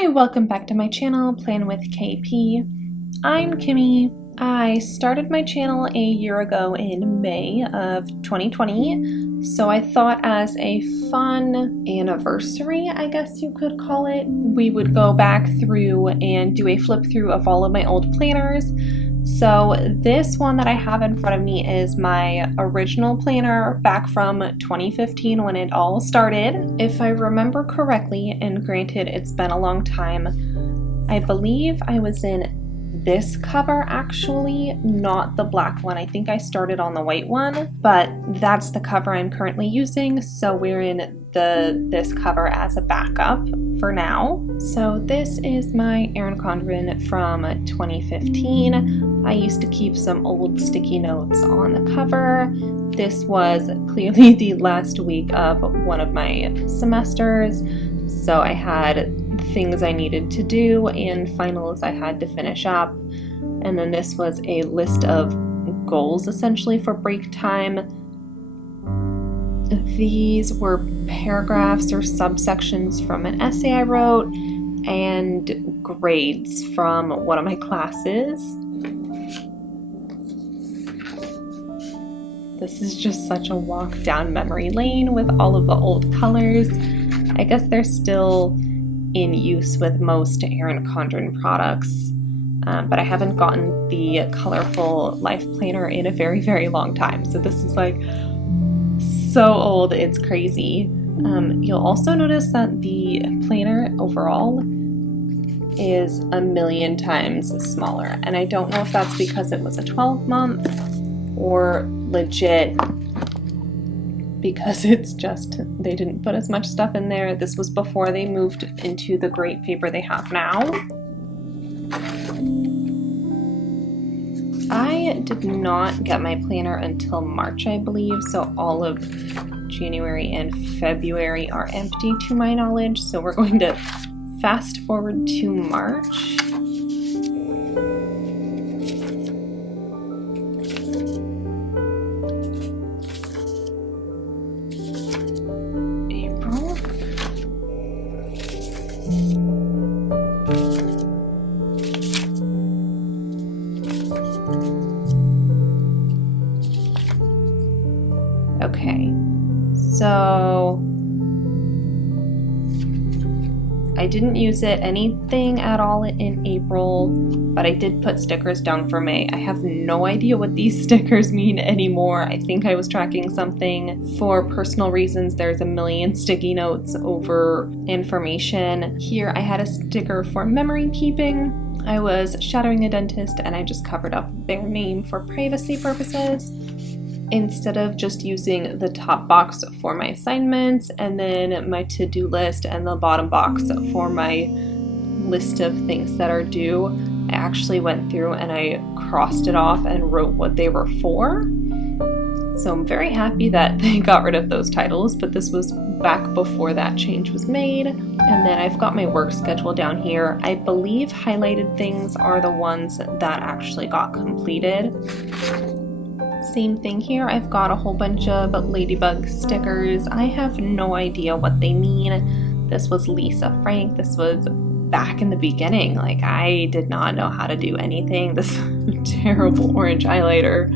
Hi, welcome back to my channel, Plan with KP. I'm Kimmy. I started my channel a year ago in May of 2020, so I thought as a fun anniversary, I guess you could call it, we would go back through and do a flip through of all of my old planners. So this one that I have in front of me is my original planner back from 2015 when it all started. If I remember correctly, and granted it's been a long time, I believe I was in this cover actually, not the black one. I think I started on the white one, but that's the cover I'm currently using, so we're in this cover as a backup for now. So this is my Erin Condren from 2015. I used to keep some old sticky notes on the cover. This was clearly the last week of one of my semesters, so I had things I needed to do and finals I had to finish up. And then this was a list of goals essentially for break time. These were paragraphs or subsections from an essay I wrote and grades from one of my classes. This is just such a walk down memory lane with all of the old colors. I guess they're still in use with most Erin Condren products, but I haven't gotten the colorful life planner in a very, very long time. So this is like so old, it's crazy. You'll also notice that the planner overall is a million times smaller, and I don't know if that's because it was a 12-month or legit because it's just they didn't put as much stuff in there. This was before they moved into the great paper they have now. I did not get my planner until March, I believe, so all of January and February are empty to my knowledge, so we're going to fast forward to March. Okay, so I didn't use anything at all in April, but I did put stickers down for May. I have no idea what these stickers mean anymore. I think I was tracking something for personal reasons. There's a million sticky notes over information. Here I had a sticker for memory keeping. I was shadowing a dentist and I just covered up their name for privacy purposes, instead of just using the top box for my assignments and then my to-do list and the bottom box for my list of things that are due. I actually went through and I crossed it off and wrote what they were for. So I'm very happy that they got rid of those titles, but this was back before that change was made. And then I've got my work schedule down here. I believe highlighted things are the ones that actually got completed. Same thing here, I've got a whole bunch of ladybug stickers. I have no idea what they mean. This was Lisa Frank. This was back in the beginning. Like, I did not know how to do anything. This terrible orange highlighter.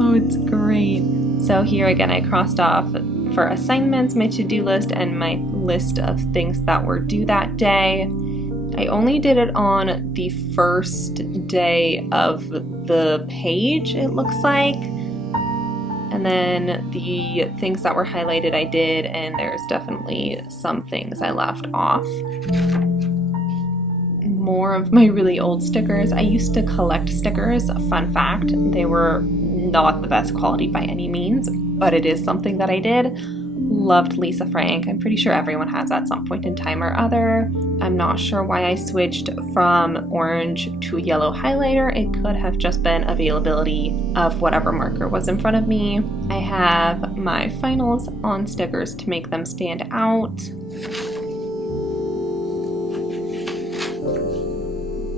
Oh, it's great. So here again, I crossed off for assignments, my to-do list, and my list of things that were due that day. I only did it on the first day of the page, it looks like. And then the things that were highlighted I did, and there's definitely some things I left off. More of my really old stickers. I used to collect stickers. Fun fact, they were not the best quality by any means, but it is something that I did. Loved Lisa Frank. I'm pretty sure everyone has at some point in time or other. I'm not sure why I switched from orange to yellow highlighter. It could have just been availability of whatever marker was in front of me. I have my finals on stickers to make them stand out.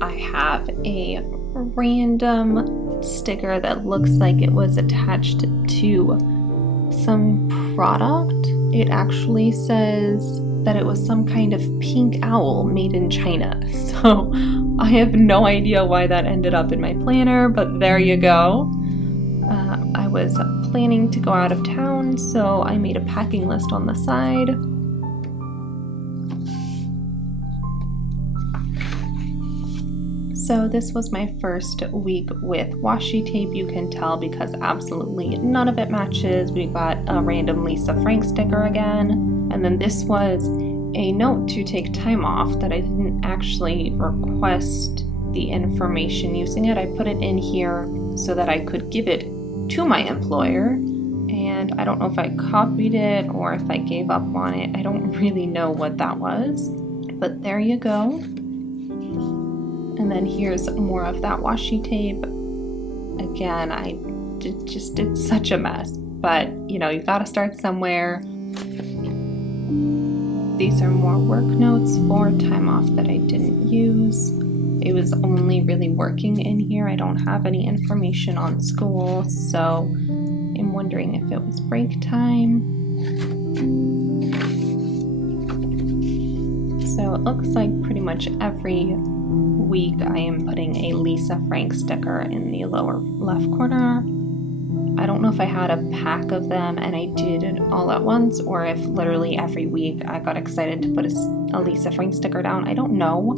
I have a random sticker that looks like it was attached to some product. It actually says that it was some kind of pink owl made in China. So I have no idea why that ended up in my planner, but there you go. I was planning to go out of town, so I made a packing list on the side. So this was my first week with washi tape. You can tell because absolutely none of it matches. We got a random Lisa Frank sticker again. And then this was a note to take time off that I didn't actually request the information using it. I put it in here so that I could give it to my employer. And I don't know if I copied it or if I gave up on it. I don't really know what that was. But there you go. And then here's more of that washi tape. Again, I just did such a mess, but you know, you gotta start somewhere. These are more work notes for time off that I didn't use. It was only really working in here. I don't have any information on school, so I'm wondering if it was break time. So it looks like pretty much every week I am putting a Lisa Frank sticker in the lower left corner. I don't know if I had a pack of them and I did it all at once, or if literally every week I got excited to put a Lisa Frank sticker down. I don't know.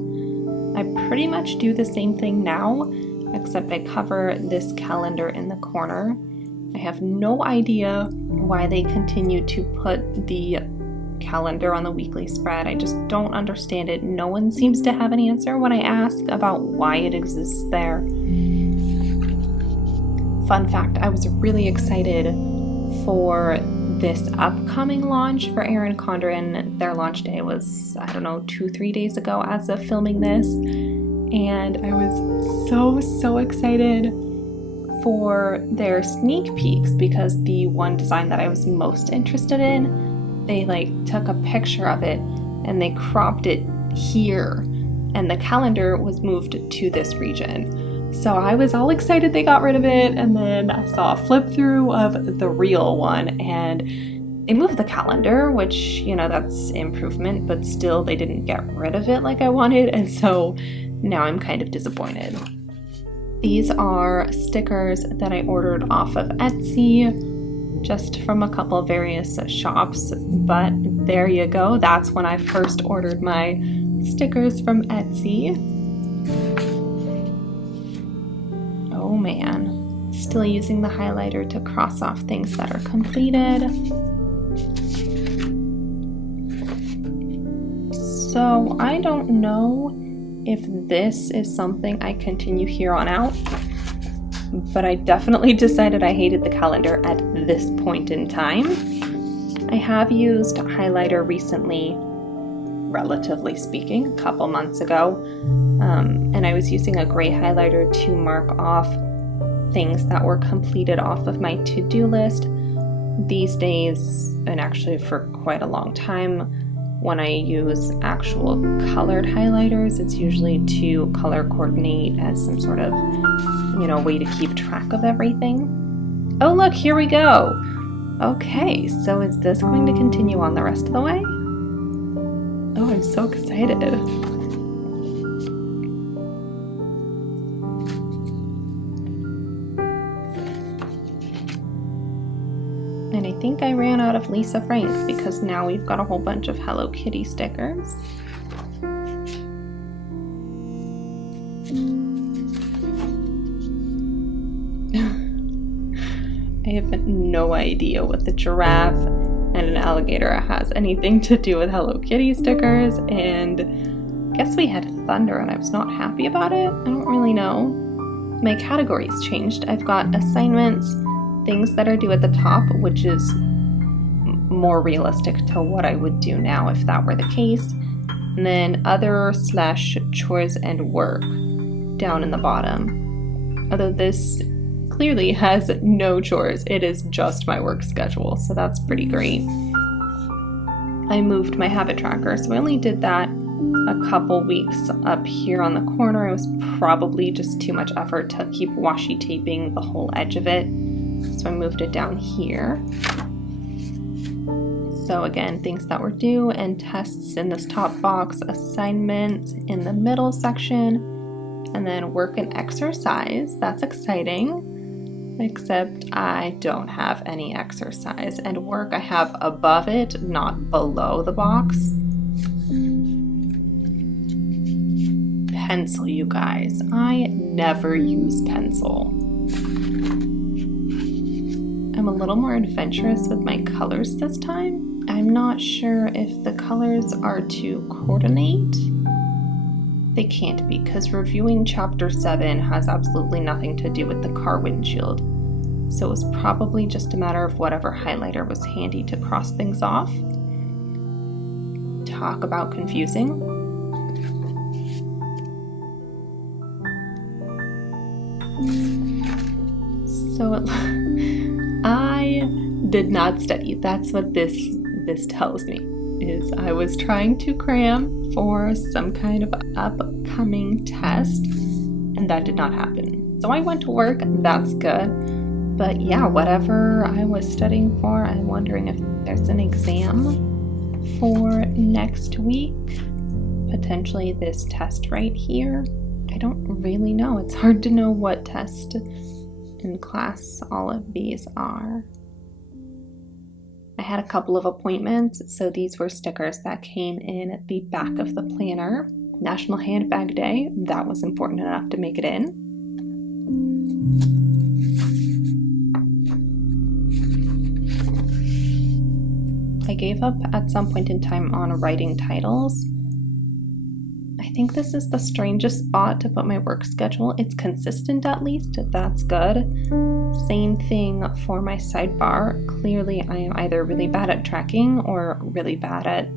I pretty much do the same thing now, except I cover this calendar in the corner. I have no idea why they continue to put the calendar on the weekly spread. I just don't understand it. No one seems to have an answer when I ask about why it exists there. Fun fact, I was really excited for this upcoming launch for Erin Condren. Their launch day was, I don't know, 2-3 days ago as of filming this. And I was so excited for their sneak peeks because the one design that I was most interested in, they took a picture of it and they cropped it here, and the calendar was moved to this region. So I was all excited they got rid of it, and then I saw a flip through of the real one and they moved the calendar, which, you know, that's improvement, but still they didn't get rid of it like I wanted, and so now I'm kind of disappointed. These are stickers that I ordered off of Etsy, just from a couple of various shops, but there you go. That's when I first ordered my stickers from Etsy. Oh man, still using the highlighter to cross off things that are completed. So I don't know if this is something I continue here on out, but I definitely decided I hated the calendar at this point in time. I have used highlighter recently, relatively speaking, a couple months ago, and I was using a gray highlighter to mark off things that were completed off of my to-do list. These days, and actually for quite a long time, when I use actual colored highlighters, it's usually to color coordinate as some sort of, you know, way to keep track of everything. Oh look, here we go! Okay, so is this going to continue on the rest of the way? Oh, I'm so excited. And I think I ran out of Lisa Frank because now we've got a whole bunch of Hello Kitty stickers. I have no idea what the giraffe and an alligator has anything to do with Hello Kitty stickers, and I guess we had thunder and I was not happy about it. I don't really know. My categories changed. I've got assignments, things that are due at the top, which is more realistic to what I would do now if that were the case, and then other/chores and work down in the bottom. Although this clearly has no chores, it is just my work schedule, so that's pretty great. I moved my habit tracker, so I only did that a couple weeks up here on the corner. It was probably just too much effort to keep washi taping the whole edge of it, so I moved it down here. So again, things that were due and tests in this top box, assignments in the middle section, and then work and exercise. That's exciting, except I don't have any exercise. And work I have above it, not below the box. Pencil, you guys. I never use pencil. I'm a little more adventurous with my colors this time. I'm not sure if the colors are to coordinate. They can't be, because reviewing chapter 7 has absolutely nothing to do with the car windshield. So it was probably just a matter of whatever highlighter was handy to cross things off. Talk about confusing. So I did not study. That's what this tells me, is I was trying to cram for some kind of upcoming test, and that did not happen. So I went to work, and that's good. But yeah, whatever I was studying for, I'm wondering if there's an exam for next week. Potentially this test right here. I don't really know. It's hard to know what test in class all of these are. I had a couple of appointments, so these were stickers that came in at the back of the planner. National Handbag Day, that was important enough to make it in. I gave up at some point in time on writing titles. I think this is the strangest spot to put my work schedule. It's consistent at least, that's good. Same thing for my sidebar. Clearly I am either really bad at tracking or really bad at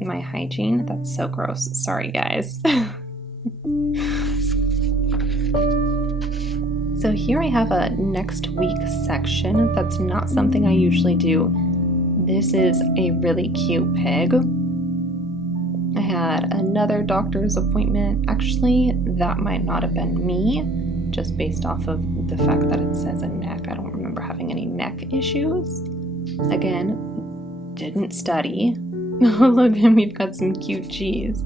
my hygiene. That's so gross. Sorry guys. So here I have a next week section. That's not something I usually do. This is a really cute pig. I had another doctor's appointment. Actually, that might not have been me, just based off of the fact that it says a neck. I don't remember having any neck issues. Again, didn't study. Look, and we've got some cute cheese.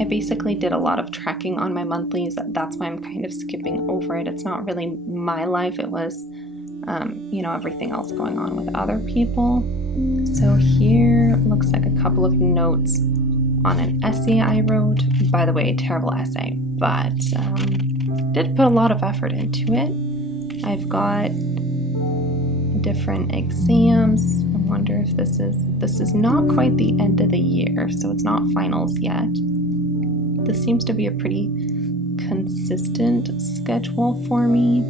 I basically did a lot of tracking on my monthlies. That's why I'm kind of skipping over it. It's not really my life. It was everything else going on with other people. So here looks like a couple of notes on an essay I wrote. By the way, terrible essay, but did put a lot of effort into it. I've got different exams. I wonder if this is not quite the end of the year, so it's not finals yet. This seems to be a pretty consistent schedule for me,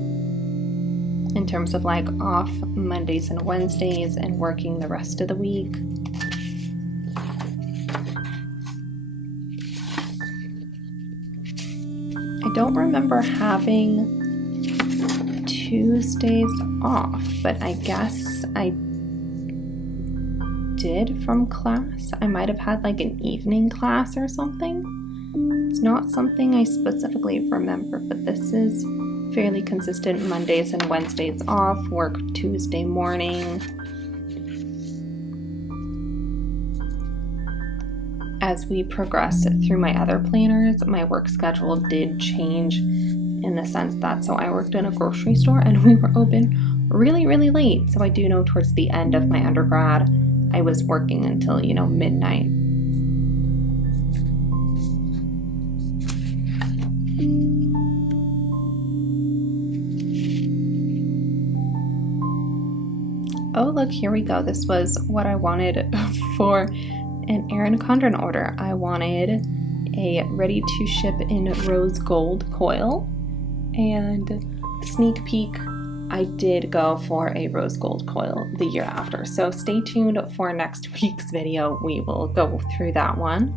in terms of like off Mondays and Wednesdays and working the rest of the week. I don't remember having Tuesdays off, but I guess I did from class. I might have had like an evening class or something. It's not something I specifically remember, but this is fairly consistent. Mondays and Wednesdays off, work Tuesday morning. As we progressed through my other planners, my work schedule did change in the sense that, so I worked in a grocery store and we were open really, really late. So I do know towards the end of my undergrad, I was working until, midnight. Oh, look, here we go. This was what I wanted for an Erin Condren order. I wanted a ready to ship in rose gold coil, and sneak peek, I did go for a rose gold coil the year after. So stay tuned for next week's video. We will go through that one.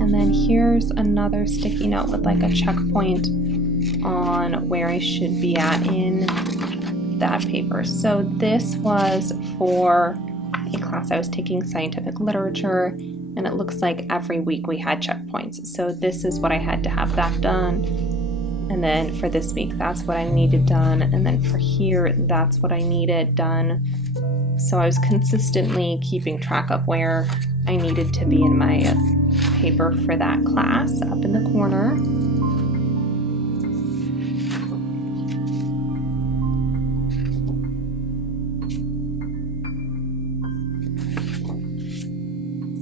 And then here's another sticky note with like a checkpoint on where I should be at in that paper. So this was for a class I was taking, scientific literature, And it looks like every week we had checkpoints. So this is what I had to have that done. And then for this week, that's what I needed done. And then for here, that's what I needed done. So I was consistently keeping track of where I needed to be in my paper for that class up in the corner.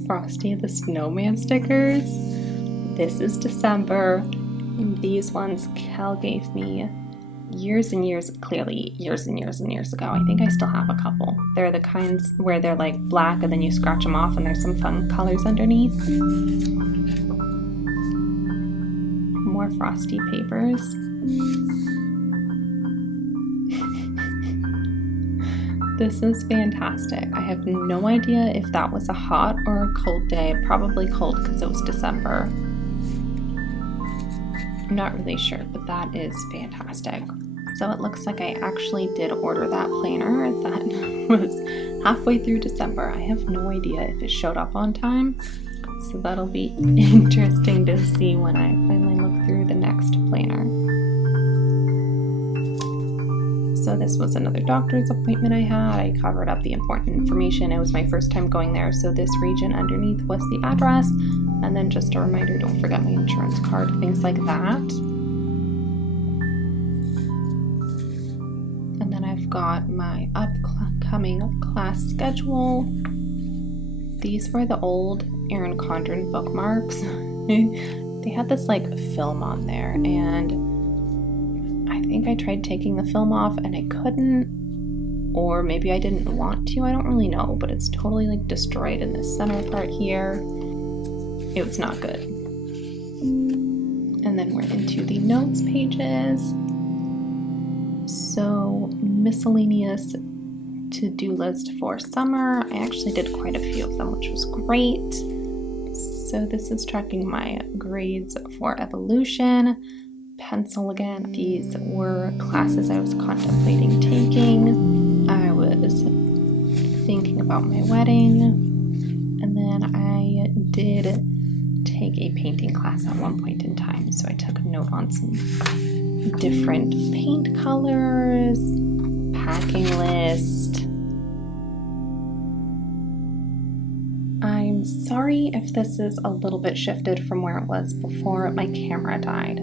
Frosty the Snowman stickers. This is December, and these ones Cal gave me years and years, clearly years and years and years ago. I think I still have a couple. They're the kinds where they're like black and then you scratch them off and there's some fun colors underneath. More Frosty papers. This is fantastic. I have no idea if that was a hot or a cold day. Probably cold because it was December. I'm not really sure, but that is fantastic. So it looks like I actually did order that planner that was halfway through December. I have no idea if it showed up on time. So that'll be interesting to see when I finally look through the next planner. So this was another doctor's appointment I had. I covered up the important information. It was my first time going there, so this region underneath was the address, and then just a reminder, don't forget my insurance card, things like that. And then I've got my upcoming class schedule. These were the old Erin Condren bookmarks. They had this like film on there, and I think I tried taking the film off and I couldn't, or maybe I didn't want to, I don't really know, but it's totally like destroyed in this center part here. It was not good. And then we're into the notes pages. So miscellaneous to-do list for summer. I actually did quite a few of them, which was great. So this is tracking my grades for evolution. Pencil again. These were classes I was contemplating taking. I was thinking about my wedding, and then I did take a painting class at one point in time, so I took a note on some different paint colors, packing list. I'm sorry if this is a little bit shifted from where it was before my camera died.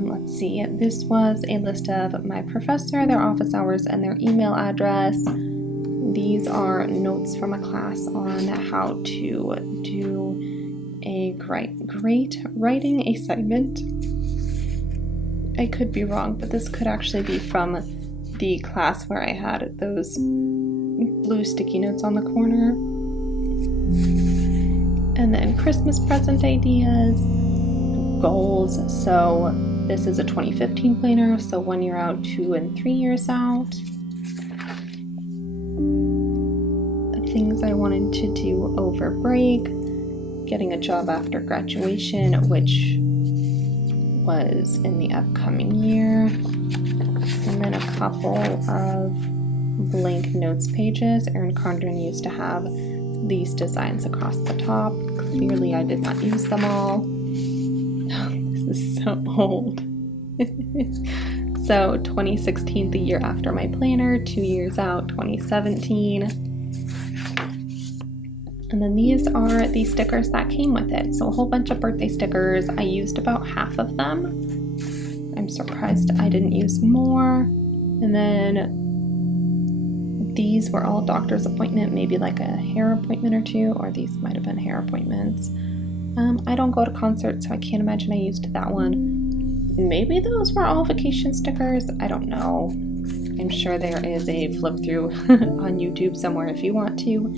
Let's see, this was a list of my professor, their office hours, and their email address. These are notes from a class on how to do a great writing assignment. I could be wrong, but this could actually be from the class where I had those blue sticky notes on the corner. And then Christmas present ideas. Goals. So this is a 2015 planner, so 1 year out, 2 and 3 years out. Things I wanted to do over break, getting a job after graduation, which was in the upcoming year, and then a couple of blank notes pages. Erin Condren used to have these designs across the top. Clearly I did not use them all. This is so old. So 2016, the year after my planner, 2 years out, 2017. And then these are the stickers that came with it. So a whole bunch of birthday stickers. I used about half of them. I'm surprised I didn't use more. And then these were all doctor's appointment, maybe like a hair appointment or two, or these might have been hair appointments. I don't go to concerts, so I can't imagine I used that one. Maybe those were all vacation stickers. I don't know. I'm sure there is a flip through on YouTube somewhere if you want to.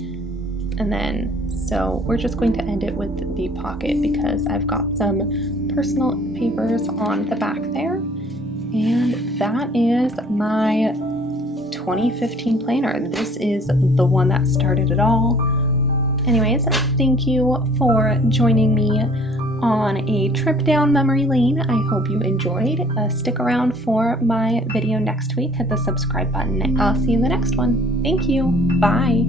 And then, so we're just going to end it with the pocket because I've got some personal papers on the back there. And that is my 2015 planner. This is the one that started it all. Anyways, thank you for joining me on a trip down memory lane. I hope you enjoyed. Stick around for my video next week. Hit the subscribe button. I'll see you in the next one. Thank you. Bye.